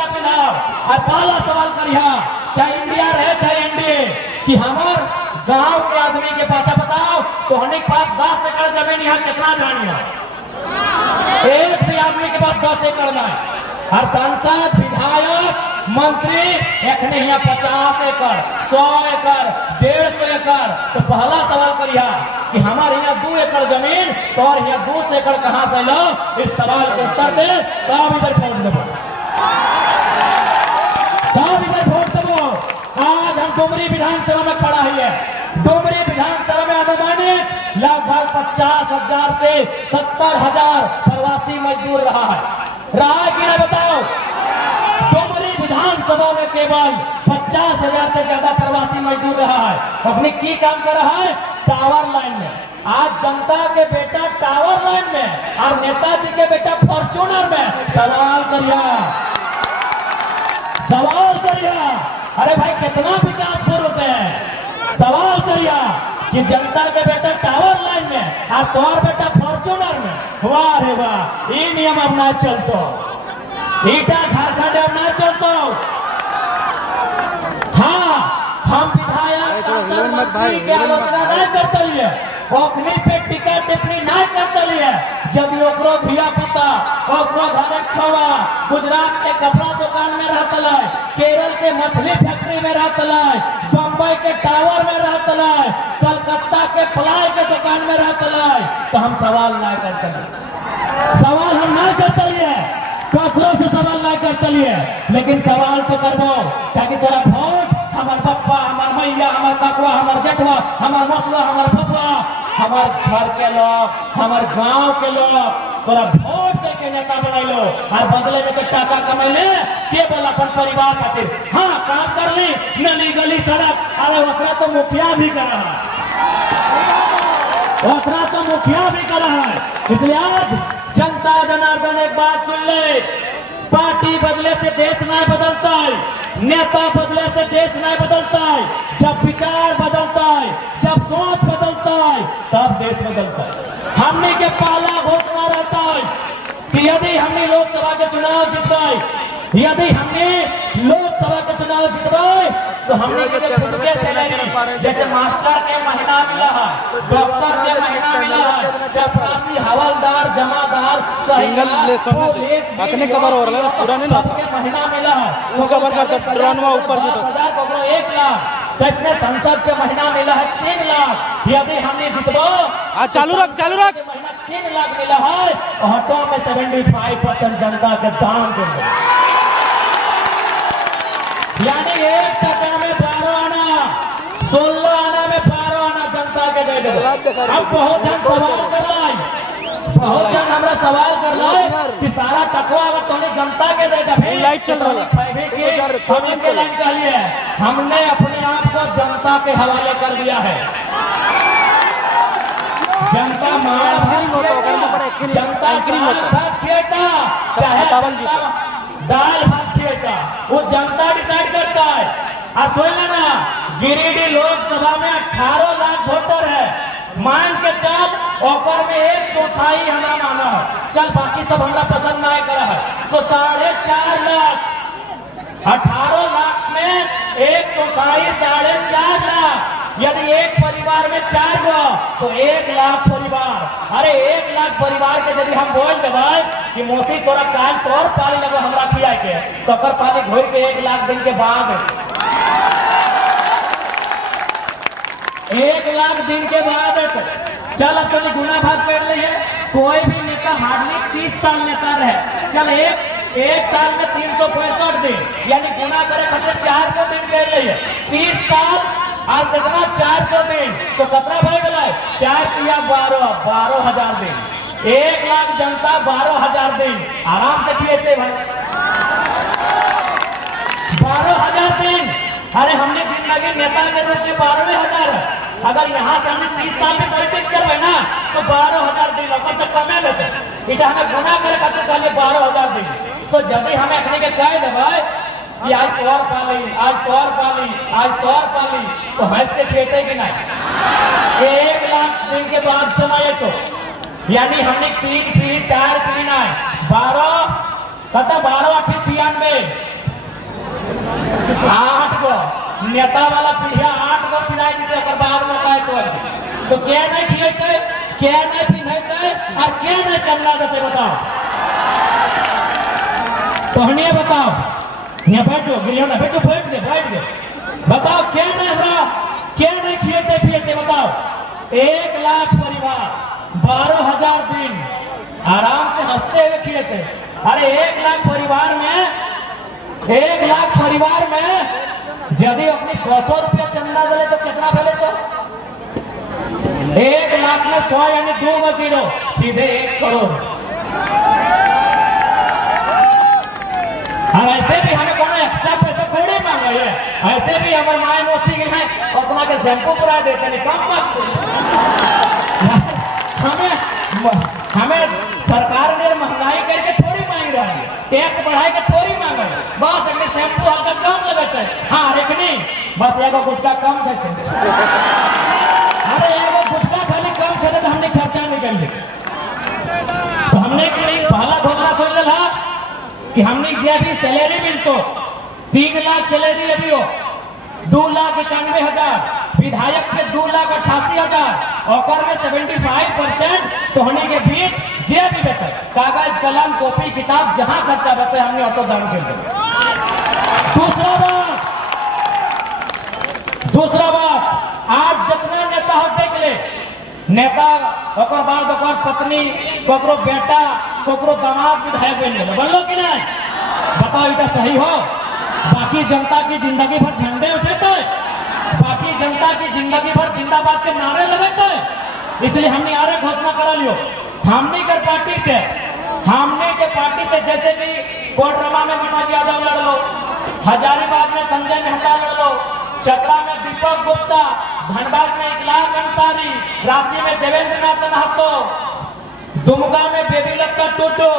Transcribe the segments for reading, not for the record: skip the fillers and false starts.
माला पिलाओ और पहला सवाल करिया, चाहे इंडिया रहे चाहे एनडीए, कि हमार गांव के आदमी के पास बताओ तो हमारे पास 10 एकड़ जमीन यहाँ कितना जानिया, एक भी आदमी के पास 10 एकड़ ना है। हर सांसद विधायक मंत्री एखने यहाँ 50 एकड़ 100 एकड़ 150 एकड़। तो पहला सवाल करिया कि हमारे यहाँ 2 एकड़ जमीन तो और यहाँ 200 एकड़ कहाँ से लो, इस सवाल के उत्तर दे तब इधर वोट देवो, तब इधर वोट देवो। आज हम डुमरी विधानसभा में खड़ा है, डुमरी विधानसभा में अनुमानित लगभग 50,000 से 70,000 प्रवासी मजदूर रहा है कि नहीं बताओ। डुमरी विधानसभा में केवल 50,000 से ज्यादा प्रवासी मजदूर रहा है। अपनी की काम कर रहा है, टावर लाइन में। आज जनता के बेटा टावर लाइन में और नेताजी के बेटा फॉर्च्यूनर में। सवाल करिया, सवाल करिया, अरे भाई कितना विकास पुरुष है। सवाल करिया कि जनता के बेटा टावर लाइन में और तोर बेटा फॉर्च्यूनर में। वाह रे वाह, ये नियम अब ना चलतो, ईटा झारखंड अब ना चलतो। हाँ, हम विधायक सांसद मंत्री के आलोचना नहीं करते लिए, ओखनी पे टिका टिप्पणी नहीं करते लिए। यदि ओकरो धिया पुता ओकरो घर छवा गुजरात के कपड़ा दुकान में रहता है, केरल के मछली फैक्ट्री में रहता है, बम्बई के टावर में रहता है, कलकत्ता के फ्लाई के दुकान में रहता है, तो हम सवाल नहीं करते। सवाल हम नहीं करते लिए, ककरो से सवाल नहीं करते लिए, लेकिन सवाल तो करबो ताकि तोरा वोट हमार पप्पा हमार मैया हमार काकुआ हमार जेठवा हमार मसुआ हमार पप्पा हमार घर के लोग हमार गांव के लोग तोरा वोट दे के नेता बनैलो और बदले में के टाका कमैले केवल अपन परिवार खातिर। हाँ, काम कर ली, नली गली सड़क, अरे ओकरा तो मुखिया भी कर रहा है, ओकरा तो मुखिया भी कर रहा है। इसलिए आज जनता जनार्दन एक बात सुन ले, पार्टी बदले से देश नहीं बदलता है, नेता बदले से देश नहीं बदलता है। जब विचार बदलता है, जब सोच बदलता है, तब देश बदलता है। हमने के पहला घोषणा रहता है कि यदि हमने लोकसभा के चुनाव जीतवाए, यदि हमने लोकसभा के चुनाव जीतवाए तो हमने के खुद के सैलरी जैसे मास्टर के महीना मिला है, डॉक्टर के महीना मिला है, चपरासी हवलदार जमादार सिंगल लेसन अतने कवर हो रहा है, पूरा नहीं ना सबके महीना मिला है। वो कवर करता ड्रोनवा ऊपर जो 1 लाख, तो इसमें संसद के महीना मिला है 3 लाख। यदि हमने जितबो चालू रख 3 लाख मिला है, ऑटो में 75% जनता के दान देंगे, यानी 1 टका में 12 आना, 16 आना में 12 आना जनता के दे देंगे। अब बहुत जन सवाल कर लाई, बहुत जन हमरा सवाल कर लाई कि सारा टकवा अगर तोने जनता के दे दे, लाइट चल रहा है, हमने अपने आप को जनता के हवाले कर दिया है। जनता मार जनता चाहे दाल भात खिएगा, वो जनता डिसाइड करता है। और सुन लेना, गिरिडीह लोकसभा में 18 लाख वोटर है, मान के चल ओकर में 1/4 हमारा माना है, चल बाकी सब हमरा पसंद नहीं करा है, तो 4.5 लाख, 18 लाख में 1/4 4.5 लाख। यदि एक परिवार में 4 गो तो 1 लाख परिवार। अरे 1 लाख परिवार के यदि हम बोल देवे कि मौसी तोरा काल तोर पाली लगो हमरा खिया के, तो ओकर पाली घोर के 1 लाख दिन के बाद 1 लाख दिन के बाद चल अब तो गुना भाग कर ले है। कोई भी नेता हार्डली 30 साल नेता रहे, चल एक साल में 365 दिन, यानी गुना करे खातिर 400 दिन कर ले 30 साल और कितना 400 दिन, तो कितना बढ़ गया 4 या 12,000 दिन। 1 लाख जनता 12,000 दिन आराम से खिएते भाई, 12,000 दिन। अरे हमने जिंदगी नेता के रूप में 12,000 है, अगर यहाँ से हमने 30 साल में पॉलिटिक्स करवे ना तो 12,000 दिन लोगों से कमे लेते। इटा हमें गुना करे खातिर कहले 12,000 दिन। तो यदि हमें अपने के कह देवे कि आज तोर पाली, आज तोर पाली, आज तोर पाली, तो भैंस के खेते कि नहीं 1 लाख दिन के बाद समय तो यानी हमने 3 पीढ़ी 4 पीढ़ी ना 12 कहता 12-8-96 8 गो नेता वाला पीढ़िया 8 गो सिनाई जीते ओकर बाद में काय तो क्या नहीं खिएते, क्या नहीं पिन्हते और क्या नहीं चमड़ा देते बताओ। तोहनिए बताओ, यहाँ बैठो गिरियो ना बैठो, बैठ गए बताओ क्या नहीं हमरा, क्या नहीं खिएते पिएते बताओ। 1 लाख परिवार 12,000 दिन आराम से हंसते हुए खिएते। अरे 1 लाख परिवार में यदि अपनी 100 रुपया चंदा दले तो कितना भले तो 1 लाख में 100 यानी 2 गो जीरो सीधे 1 करोड़। और ऐसे भी हमें कोनो एक्स्ट्रा पैसा थोड़ी मांगा है, ऐसे भी हमारे माए मौसी के हैं अपना के शैम्पू करा देते नहीं कम मांगते। हमें सरकार ने महंगाई करके थोड़ी मांग रहा है, टैक्स बढ़ाई के थोड़ी मांगा है, बस अगले शैम्पू हल्का कम लगाते हैं। हाँ रेखनी बस एगो गुटका कम करते हैं। अरे एगो गुटका खाली कम करे तो हमने खर्चा निकल ले। तो हमने पहला घोषणा सुन लिया कि हमने जो भी सैलरी मिलतो 3 लाख सैलरी अभी हो 2,91,000 विधायक के 2,88,000 और में 75% तो होने के बीच जे भी बेटे कागज कलम कॉपी किताब जहां खर्चा बते हमने ऑटो दान कर दिया। दूसरा बात आज जितना नेता हो देख ले नेता ओकर बाद ओकर पत्नी ककरो बेटा ककरो दामाद विधायक बन गए बोलो कि नहीं बताओ इतना सही हो। बाकी जनता की जिंदगी भर झंडे उठेते, बाकी जनता की जिंदगी भर जिंदाबाद के नारे लगाते। इसलिए हमने आरे घोषणा करा लियो हमने के पार्टी से जैसे कि कोडरमा में मनोज यादव लड़ लो, हजारीबाग में संजय मेहता लड़ लो, चतरा में दीपक गुप्ता, धनबाद में इकलाक अंसारी, रांची में देवेंद्र नाथ महतो, दुमका में बेबी लक्का टूटू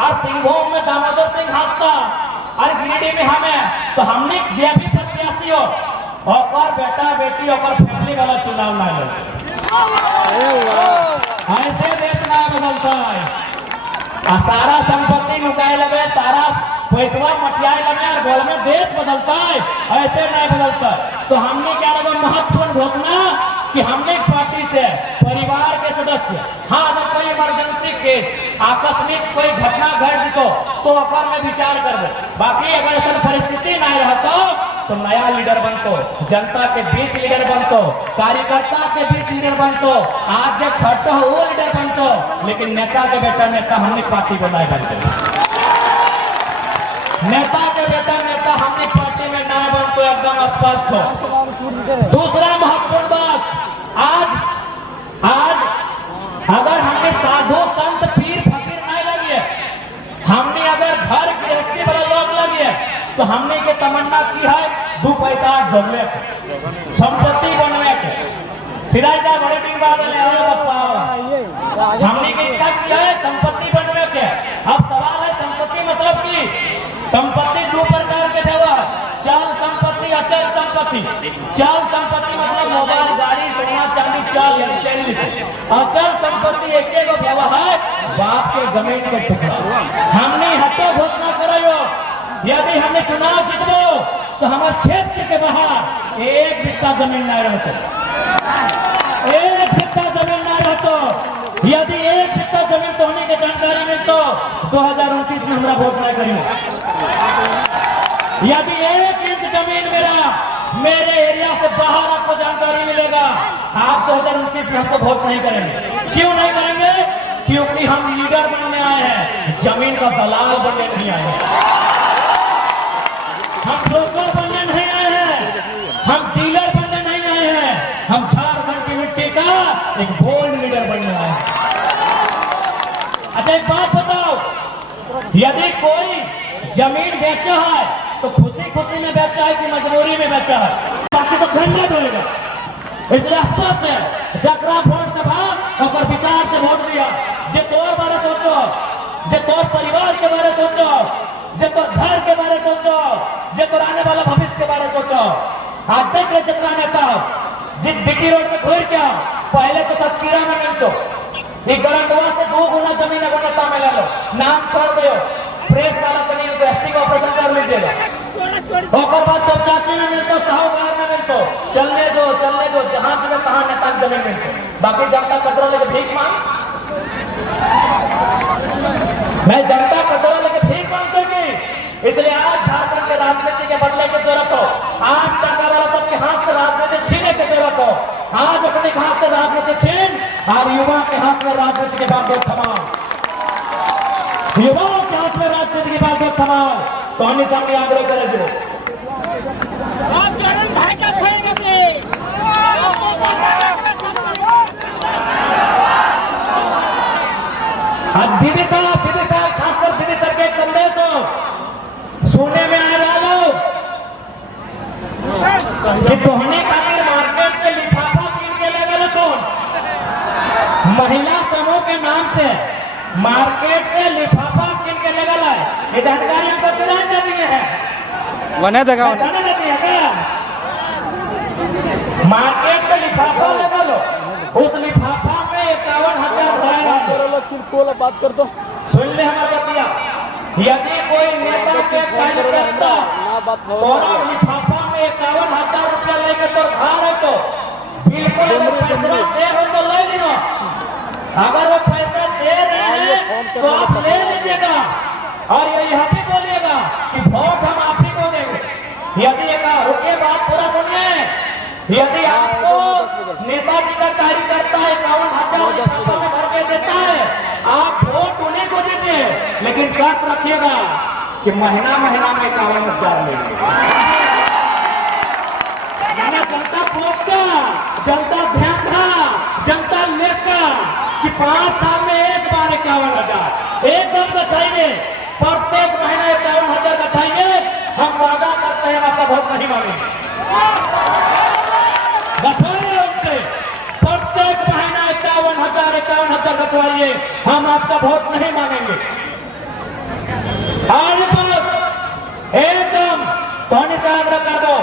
और सिंहभूम में दामोदर सिंह हास्ता और गिरिडीह में हमें तो हमने जे भी प्रत्याशी हो और बेटा बेटी और फैमिली वाला चुनाव ना लो। ऐसे देश ना बदलता है। सारा संपत्ति मुकाए लगे, सारा पैसा मटियाए लगे और गोल में देश बदलता है, ऐसे नहीं बदलता। तो हमने क्या लगा महत्वपूर्ण घोषणा कि हमने पार्टी से परिवार के सदस्य हाँ अगर कोई इमरजेंसी केस आकस्मिक कोई घटना घट जितो तो अकर में विचार कर दो। बाकी अगर ऐसा परिस्थिति नहीं रहता तो नया लीडर बनतो, जनता के बीच लीडर बनतो, कार्यकर्ता के बीच लीडर बनतो, आज जो खट्टा हो वो लीडर बनतो। लेकिन नेता के बेटा नेता हमने पार्टी बनाए बनते, नेता के बेटा नेता हमने पार्टी में ना बनतो, एकदम स्पष्ट हो। दूसरा महत्वपूर्ण बात आज अगर हमने साधु संत पीर फकीर नहीं लगी है, हमने अगर घर गृहस्थी वाला लोग लगी है तो हमने के तमन्ना की है 2 पैसा जोड़ने संपत्ति बनने के सिराजा बड़े दिन बाद हमने की इच्छा की है संपत्ति बनने के। अब सवाल है संपत्ति मतलब की संपत्ति 2 प्रकार के देवा, चल संपत्ति अचल संपत्ति। चल संपत्ति मतलब मोबाइल गाड़ी सोना चांदी चल चल। अचल संपत्ति एक व्यवहार बाप के जमीन के टुकड़ा। हमने हटो घोषणा करो यदि हमने चुनाव जीतबो तो हमारे क्षेत्र के बाहर 1 बित्ता जमीन नहीं रहते, 1 बित्ता जमीन नहीं रहते। यदि 1 बित्ता जमीन तो होने की जानकारी मिलतो 2029 में हमारा वोट नहीं करियो। यदि 1 इंच जमीन मेरे एरिया से बाहर आपको जानकारी मिलेगा आप 2029 में हमको वोट नहीं करेंगे। क्यों नहीं करेंगे? क्योंकि हम लीडर बनने आए हैं, जमीन का दलाल बनने नहीं आए हैं। हम ब्रोकर बनने नहीं आए हैं, हम डीलर बनने नहीं आए हैं, हम झारखंड की मिट्टी का एक बोल्ड लीडर बनने आए हैं। अच्छा एक बात बताओ, यदि कोई जमीन बेचा है तो खुशी खुशी में बेचा है कि मजबूरी में बेचा है? बाकी सब खंडित होगा। इसलिए स्पष्ट है जकरा वोट के बाद और विचार से वोट दिया, जे तोर बारे सोचो, जे तोर परिवार के बारे सोचो, जे तोर घर के बारे सोचो, जे तोर आने वाला भविष्य के बारे सोचो। आज देख ले जितना नेता जिस डिटी रोड में घूर क्या पहले तो सतपीरा में मिलतो, गरंडवा से 2 गुना जमीन अगर नेता में ले लो, नाम छोड़ दो प्रेस वाला कहीं गैस्ट्रिक ऑपरेशन कर लीजिएगा। और बाद तो चाची में मिलते साहूकार में मिलते चलने जो जहां जगह कहां नेता जमे मिलते बाकी जनता कटोरा लेके भीख मांग मैं जनता कटोरा लेके भीख मांगते की इसलिए आज झारखंड के राजनीति के बदले की जरूरत हो। आज टका वाला सबके हाथ से राजनीति छीने की जरूरत हो। आज अपने हाथ से राजनीति छीन और युवा के हाथ में राजनीति के बाद थमाओ। युवाओं के हाथ में राजनीति के बाद थमाओ। तो हम सामने आग्रह करे जो दीदी साहब खासकर दीदी साहब के एक संदेश हो सुनने में आ रहा लोग कि तोहने खातिर मार्केट से लिफाफा कीन के ले गए कौन महिला समूह के नाम से मार्केट से लिफाफा कीन के ले गए ये जानकारी हमको सुना जाती है वने देखा सुना जाती है क्या मार्केट से लिफाफा ले गए उस लिफाफा में 51,000 बात कर दो सुन ले हमारा बतिया यदि कोई नेता के कार्यकर्ता तोरा लिफाफा में 51,000 रुपया लेके तो घर है तो बिल्कुल अगर पैसा दे हो तो ले लो। अगर वो पैसा दे रहे हैं तो आप ले लीजिएगा और यह भी बोलिएगा कि वोट हम आप ही को देंगे। यदि रुके बात पूरा सुनिए यदि आपको नेताजी का कार्यकर्ता 51,000 लिफाफा में भर के देता है आप वोट उन्हीं को दीजिए लेकिन शर्त रखिएगा कि महीना में 51,000 लेंगे। जनता पोखता जनता ध्यान था जनता लेखा कि 5 साल में एक बार 51,000 एकदम बचाइए प्रत्येक महीने 51,000 बचाइए। हम वादा करते हैं आपका वोट नहीं मांगेंगे बचाइए उनसे प्रत्येक महीना 51,000 बचवाइए हम आपका वोट नहीं मांगेंगे। आज एकदम कौन सा आग्रह कर दो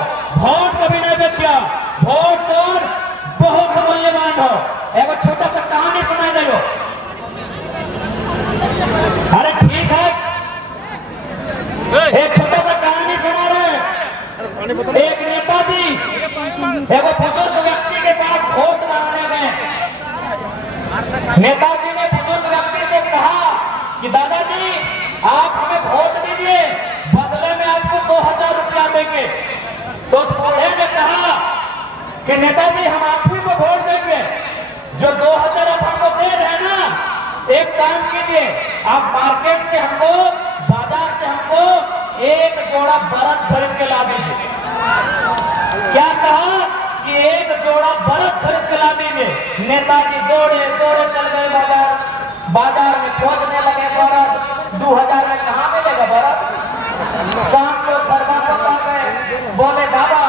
वोट कभी नहीं बेचिया वोट तो बहुत मूल्यवान हो। एक छोटा सा कहानी सुना जाए अरे ठीक है एक छोटा सा कहानी सुना रहे एक नेताजी एक बुजुर्ग व्यक्ति के पास वोट मांगने गए। नेताजी ने बुजुर्ग व्यक्ति से कहा कि दादाजी आप हमें वोट दीजिए बदले में आपको 2,000 रुपया देंगे। तो उस बूढ़े ने कहा कि नेताजी हम आप ही को वोट देंगे जो 2,000 आप हमको दे रहे हैं ना एक काम कीजिए आप मार्केट से हमको बाजार से हमको एक जोड़ा बरत खरीद के ला दीजिए। क्या कहा कि एक जोड़ा बरत खरीद के ला दीजिए। नेताजी दौड़े चल गए बाजार में खोजने लगे बरत 2,000 में कहाँ मिलेगा बरत। शाम को घर वापस आ गए बोले बाबा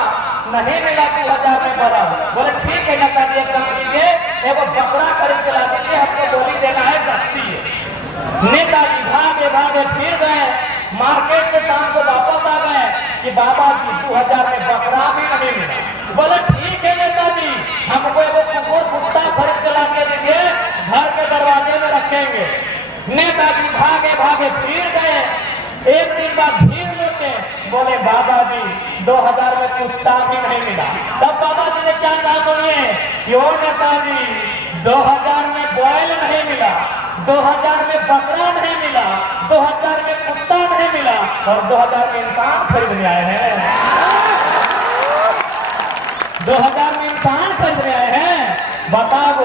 नहीं मिला 2,000 में बरत। बोले ठीक है नेताजी एक काम कीजिए एगो बकरा खरीद के ला दीजिए हमको बोली देना है दस्ती है। नेताजी भागे फिर गए मार्केट से शाम को वापस आ गए कि बाबा जी 2,000 में बकरा भी नहीं मिला। बोले ठीक है नेताजी हमको एगो कुकुर कुत्ता खरीद के ला के दीजिए घर के दरवाजे में रखेंगे। नेताजी भागे फिर गए एक दिन बाद फिर लेके बोले बाबा जी 2,000 में कुत्ता भी नहीं मिला। तब बाबा जी ने क्या कहा सुनिए क्यों नेताजी 2,000 में बैल नहीं मिला 2,000 में बकरा नहीं मिला 2,000 में कुत्ता नहीं मिला और 2,000 में इंसान खरीदने आए हैं। 2,000 में इंसान खरीदने आए हैं। बताओ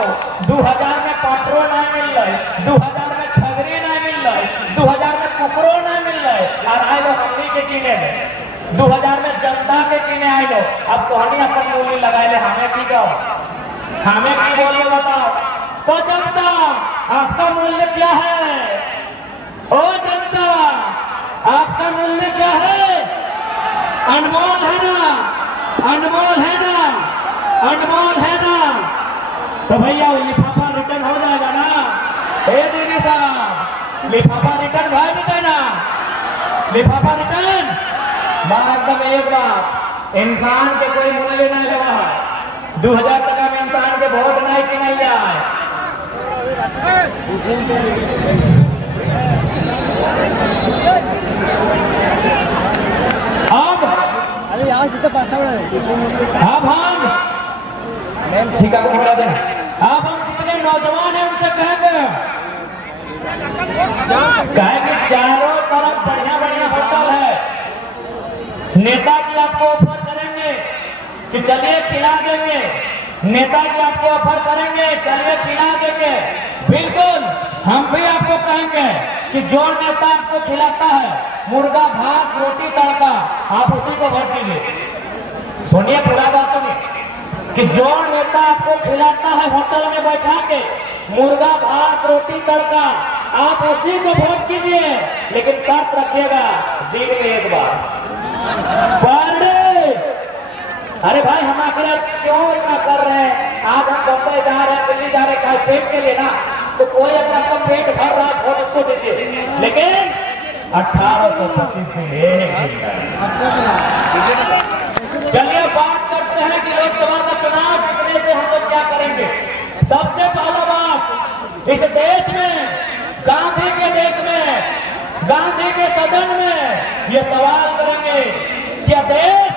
2,000 में पेट्रोल नहीं मिल रहा है 2,000 में छगरी नहीं मिल रहा है 2,000 में कुकरो नहीं मिल रहा है और आए लो हमनी के किने में 2,000 में जनता के किने आए लो। अब तो हनी अपन मूल्य लगाए ले हमें की कहो हमें की बोलिए बताओ। तो जनता आपका मूल्य क्या है ओ जनता आपका मूल्य क्या है। अनमोल है ना अनमोल है ना अनमोल है ना। तो भैया वो लिफाफा रिटर्न हो जाएगा ना। ए दीदी साहब लिफाफा रिटर्न भाई नहीं देना लिफाफा रिटर्न एकदम एक बात इंसान के कोई मूल्य नहीं लगा 2,000 टका में इंसान के वोट नहीं कि नहीं आए। अरे यहाँ से तो पास अब हम ठीक है आपको बता देना, अब हम जितने नौजवान हैं उनसे कहेंगे चारों तरफ बढ़िया बढ़िया होटल है, नेताजी आपको ऑफर करेंगे कि चलिए खिला देंगे, नेताजी आपको ऑफर करेंगे चलिए खिला देंगे। बिल्कुल हम भी आपको कहेंगे कि जो नेता आपको खिलाता है मुर्गा भात रोटी तड़का आप उसी को वोट कीजिए। सुनिए पूरा बात सुनिए कि जो नेता आपको खिलाता है होटल में बैठा के मुर्गा भात रोटी तड़का आप उसी को वोट कीजिए, लेकिन शर्त रखिएगा दिन में एक बार पर डे। अरे भाई हम आखिर क्यों इतना कर रहे हैं, आज हम बम्बई जा रहे हैं दिल्ली जा रहे हैं पेट के लिए ना, तो कोई अगर आपका पेट भर रहा है वोट उसको दीजिए, लेकिन 1825 में एक दिन। चलिए बात करते हैं कि लोकसभा का चुनाव जीतने से हम लोग क्या करेंगे। सबसे पहला बात, इस देश में गांधी के देश में गांधी के सदन में ये सवाल करेंगे, क्या देश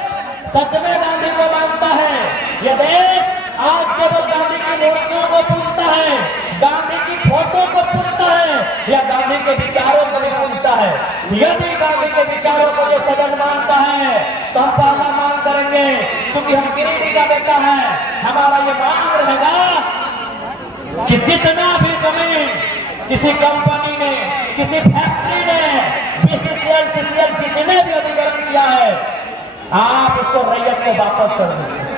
सच में गांधी को मानता है? यह देश आज केवल गांधी की मूर्तियों को पूछता है, गांधी की फोटो को पूछता है, या गांधी के विचारों को भी पूछता है? यदि गांधी के विचारों को ये सदन मानता है तो हम पहला मांग करेंगे, क्योंकि हम गिरिडीह का बेटा है, हमारा ये मांग रहेगा कि जितना भी जमीन किसी कंपनी ने किसी फैक्ट्री ने बीसीसीएल जिसने भी अधिग्रहण किया है आप उसको रैयत को वापस कर दीजिए।